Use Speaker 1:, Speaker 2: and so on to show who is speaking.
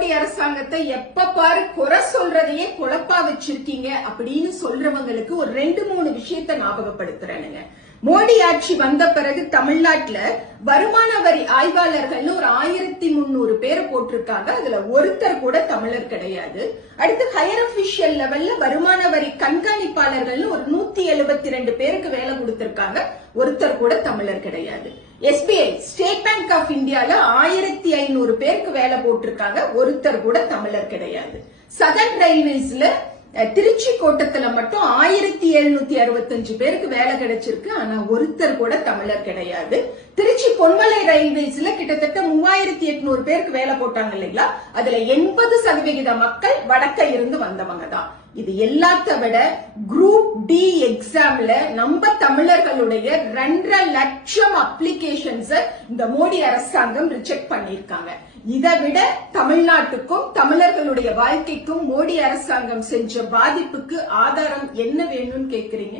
Speaker 1: மோடி அரசாங்கத்தை எப்ப பாரு குறை சொல்றதையே குழப்பா வச்சிருக்கீங்க அப்படின்னு சொல்றவங்களுக்கு ஒரு ரெண்டு மூணு விஷயத்த ஞாபகப்படுத்துறேனுங்க. மோடி ஆட்சி வந்த பிறகு தமிழ்நாட்டுல வருமான வரி ஆய்வாளர்கள்னு ஒரு ஆயிரத்தி முன்னூறு பேரை போட்டிருக்காங்க. அதுல ஒருத்தர் கூட தமிழர் கிடையாது. அடுத்து ஹையர் அபிஷியல் லெவல்ல வருமான வரி கண்காணிப்பாளர்கள்னு ஒரு நூத்தி எழுபத்தி ரெண்டு பேருக்கு வேலை கொடுத்திருக்காங்க. ஒருத்தர் கூட தமிழர் கிடையாது. எஸ்பிஐ ஸ்டேட் பேங்க் ஆஃப் இந்தியால ஆயிரத்தி ஐநூறு பேருக்கு வேலை போட்டிருக்காங்க. ஒருத்தர் கூட தமிழர் கிடையாது. சதன் ரயில்வேஸ்ல திருச்சி கோட்டத்துல மட்டும் ஆயிரத்தி எழுநூத்தி அறுபத்தஞ்சு பேருக்கு வேலை கிடைச்சிருக்கு. ஆனா ஒருத்தர் கூட தமிழர் கிடையாது. திருச்சி பொன்மலை ரயில்வேஸ்ல கிட்டத்தட்ட மூவாயிரத்தி எட்நூறு பேருக்கு வேலை போட்டாங்க இல்லைங்களா? அதுல எண்பது சதவிகித மக்கள் வடக்க இருந்து வந்தவங்க தான். இது எல்லாத்த விட குரூப் டி எக்ஸாம்ல நம்ம தமிழர்களுடைய ரெண்டரை லட்சம் அப்ளிகேஷன்ஸ் இந்த மோடி அரசாங்கம் ரிஜெக்ட் பண்ணிருக்காங்க இதை விட தமிழ்நாட்டுக்கும் தமிழர்களுடைய வாழ்க்கைக்கும் மோடி அரசாங்கம் செஞ்ச பாதிப்புக்கு ஆதாரம் என்ன வேணும்னு கேக்குறீங்க?